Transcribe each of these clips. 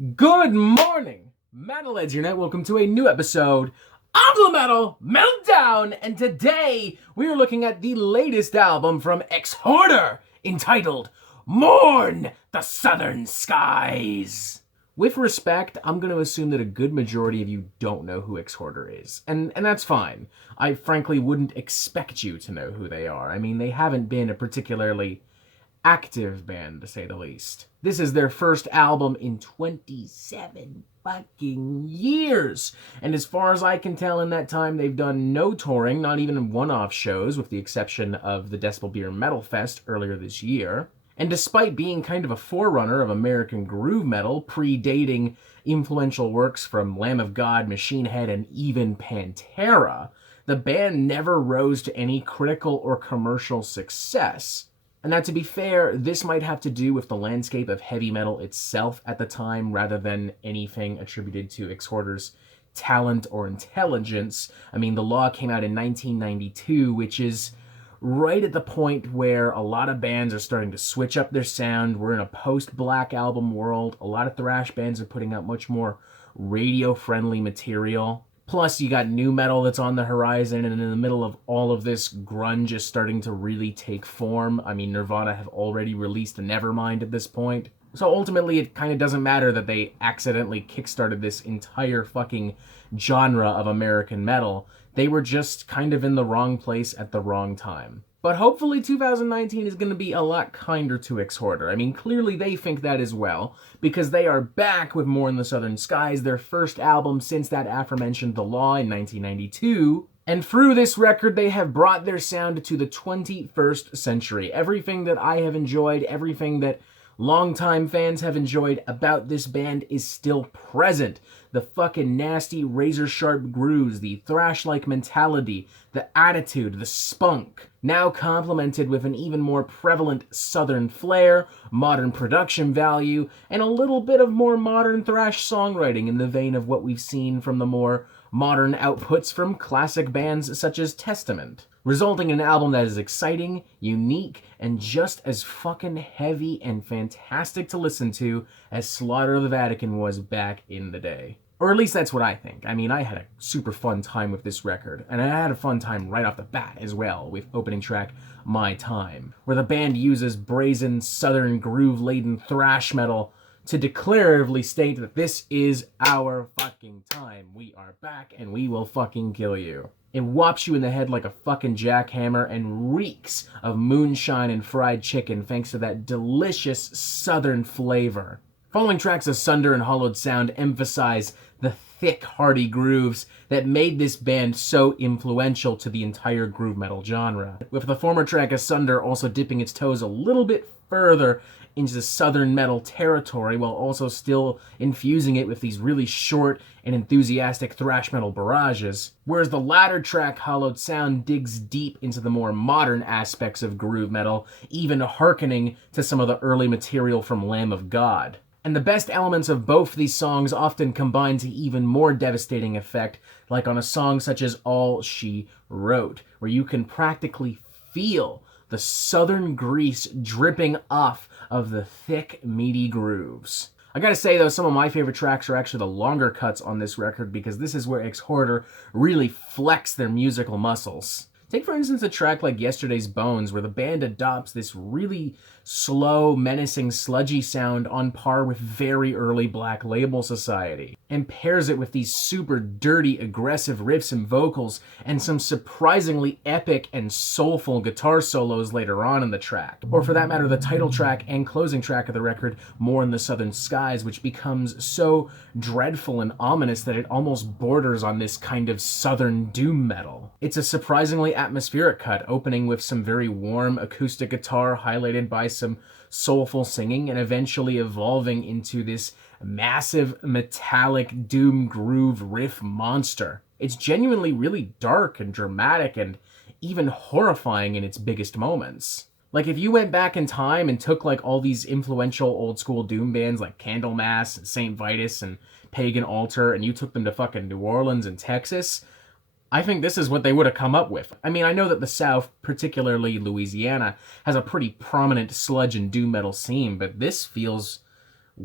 Good morning, Metalheads Unite. Welcome to a new episode of the Metal Meltdown. And today we are looking at the latest album from Exhorder entitled Mourn, the Southern Skies. With respect, I'm going to assume that a good majority of you don't know who Exhorder is. And that's fine. I frankly wouldn't expect you to know who they are. I mean, they haven't been a particularly active band, to say the least. This is their first album in 27 fucking years. And as far as I can tell, in that time, they've done no touring, not even one-off shows, with the exception of the Decibel Beer Metal Fest earlier this year. And despite being kind of a forerunner of American groove metal, predating influential works from Lamb of God, Machine Head, and even Pantera, the band never rose to any critical or commercial success. And now, to be fair, this might have to do with the landscape of heavy metal itself at the time rather than anything attributed to Exhorder's talent or intelligence. I mean, The Law came out in 1992, which is right at the point where a lot of bands are starting to switch up their sound. We're in a post-Black Album world. A lot of thrash bands are putting out much more radio-friendly material. Plus, you got new metal that's on the horizon, and in the middle of all of this, grunge is starting to really take form. I mean, Nirvana have already released a Nevermind at this point. So ultimately, it kind of doesn't matter that they accidentally kickstarted this entire fucking genre of American metal. They were just kind of in the wrong place at the wrong time. But hopefully 2019 is going to be a lot kinder to Exhorder. I mean, clearly they think that as well, because they are back with Mourn, the Southern Skies, their first album since that aforementioned The Law in 1992. And through this record, they have brought their sound to the 21st century. Everything that I have enjoyed, everything that longtime fans have enjoyed about this band is still present. The fucking nasty, razor-sharp grooves, the thrash-like mentality, the attitude, the spunk, now complemented with an even more prevalent southern flair, modern production value, and a little bit of more modern thrash songwriting in the vein of what we've seen from the more modern outputs from classic bands such as Testament, resulting in an album that is exciting, unique, and just as fucking heavy and fantastic to listen to as Slaughter of the Vatican was back in the day. Or at least that's what I think. I mean, I had a super fun time with this record, and I had a fun time right off the bat as well with opening track My Time, where the band uses brazen, southern, groove-laden thrash metal to declaratively state that this is our fucking time. We are back, and we will fucking kill you. It whops you in the head like a fucking jackhammer and reeks of moonshine and fried chicken thanks to that delicious southern flavor. Following tracks Asunder and Hollowed Sound emphasize the thick, hearty grooves that made this band so influential to the entire groove metal genre, with the former track Asunder also dipping its toes a little bit further into the southern metal territory while also still infusing it with these really short and enthusiastic thrash metal barrages, whereas the latter track, Hollowed Sound, digs deep into the more modern aspects of groove metal, even hearkening to some of the early material from Lamb of God. And the best elements of both these songs often combine to even more devastating effect, like on a song such as All She Wrote, where you can practically feel the southern grease dripping off of the thick, meaty grooves. I gotta say though, some of my favorite tracks are actually the longer cuts on this record because this is where Exhorder really flex their musical muscles. Take for instance a track like Yesterday's Bones, where the band adopts this really slow, menacing, sludgy sound on par with very early Black Label Society, and pairs it with these super dirty, aggressive riffs and vocals, and some surprisingly epic and soulful guitar solos later on in the track. Or for that matter, the title track and closing track of the record, Mourn, the Southern Skies, which becomes so dreadful and ominous that it almost borders on this kind of southern doom metal. It's a surprisingly atmospheric cut, opening with some very warm acoustic guitar highlighted by some soulful singing and eventually evolving into this massive metallic doom groove riff monster. It's genuinely really dark and dramatic and even horrifying in its biggest moments. Like if you went back in time and took like all these influential old school doom bands like Candlemass and Saint Vitus and Pagan Altar and you took them to fucking New Orleans and Texas, I think this is what they would have come up with. I mean, I know that the South, particularly Louisiana, has a pretty prominent sludge and doom metal scene, but this feels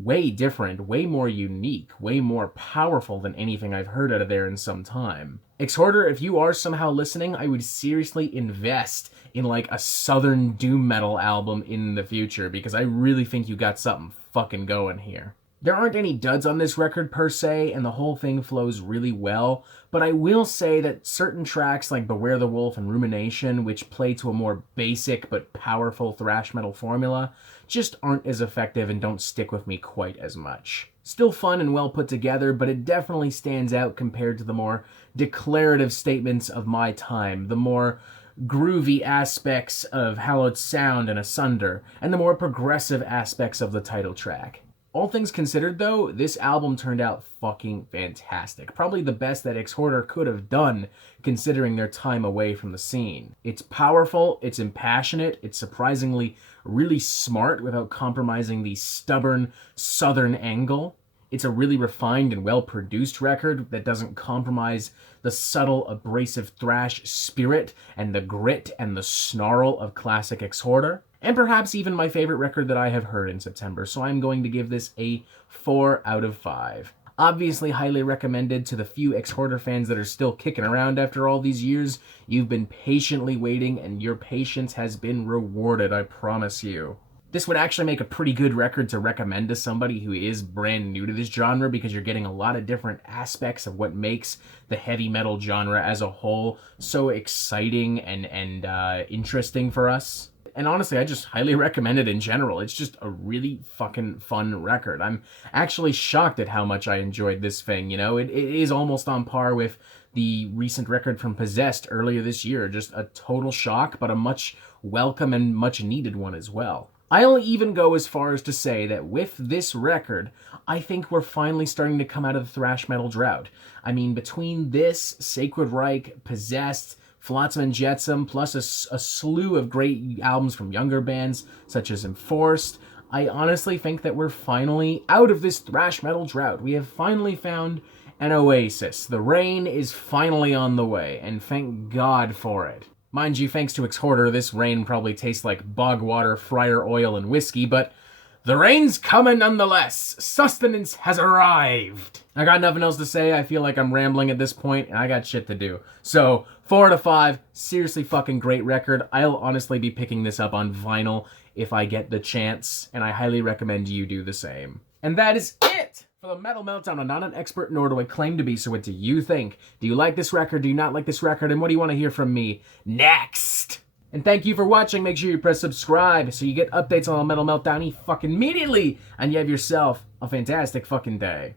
way different, way more unique, way more powerful than anything I've heard out of there in some time. Exhorder, if you are somehow listening, I would seriously invest in like a southern doom metal album in the future, because I really think you got something fucking going here. There aren't any duds on this record per se, and the whole thing flows really well, but I will say that certain tracks like Beware the Wolf and Rumination, which play to a more basic but powerful thrash metal formula, just aren't as effective and don't stick with me quite as much. Still fun and well put together, but it definitely stands out compared to the more declarative statements of my time, the more groovy aspects of Hallowed Sound and Asunder, and the more progressive aspects of the title track. All things considered, though, this album turned out fucking fantastic. Probably the best that Exhorder could have done, considering their time away from the scene. It's powerful, it's impassionate, it's surprisingly really smart without compromising the stubborn southern angle. It's a really refined and well-produced record that doesn't compromise the subtle, abrasive thrash spirit and the grit and the snarl of classic Exhorder. And perhaps even my favorite record that I have heard in September, so I'm going to give this a 4 out of 5. Obviously highly recommended to the few Exhorder fans that are still kicking around after all these years. You've been patiently waiting, and your patience has been rewarded, I promise you. This would actually make a pretty good record to recommend to somebody who is brand new to this genre, because you're getting a lot of different aspects of what makes the heavy metal genre as a whole so exciting and interesting for us. And honestly, I just highly recommend it in general. It's just a really fucking fun record. I'm actually shocked at how much I enjoyed this thing, you know? It is almost on par with the recent record from Possessed earlier this year. Just a total shock, but a much welcome and much needed one as well. I'll even go as far as to say that with this record, I think we're finally starting to come out of the thrash metal drought. I mean, between this, Sacred Reich, Possessed, Flotsam and Jetsam, plus a slew of great albums from younger bands, such as Enforced, I honestly think that we're finally out of this thrash metal drought. We have finally found an oasis. The rain is finally on the way, and thank God for it. Mind you, thanks to Exhorder, this rain probably tastes like bog water, fryer oil, and whiskey, but the rain's coming nonetheless. Sustenance has arrived. I got nothing else to say. I feel like I'm rambling at this point, and I got shit to do. So, 4 out of 5, seriously fucking great record. I'll honestly be picking this up on vinyl if I get the chance, and I highly recommend you do the same. And that is it for the Metal Meltdown. I'm not an expert, nor do I claim to be, so what do you think? Do you like this record? Do you not like this record? And what do you want to hear from me next? And thank you for watching. Make sure you press subscribe so you get updates on the Metal Meltdown fucking immediately, and you have yourself a fantastic fucking day.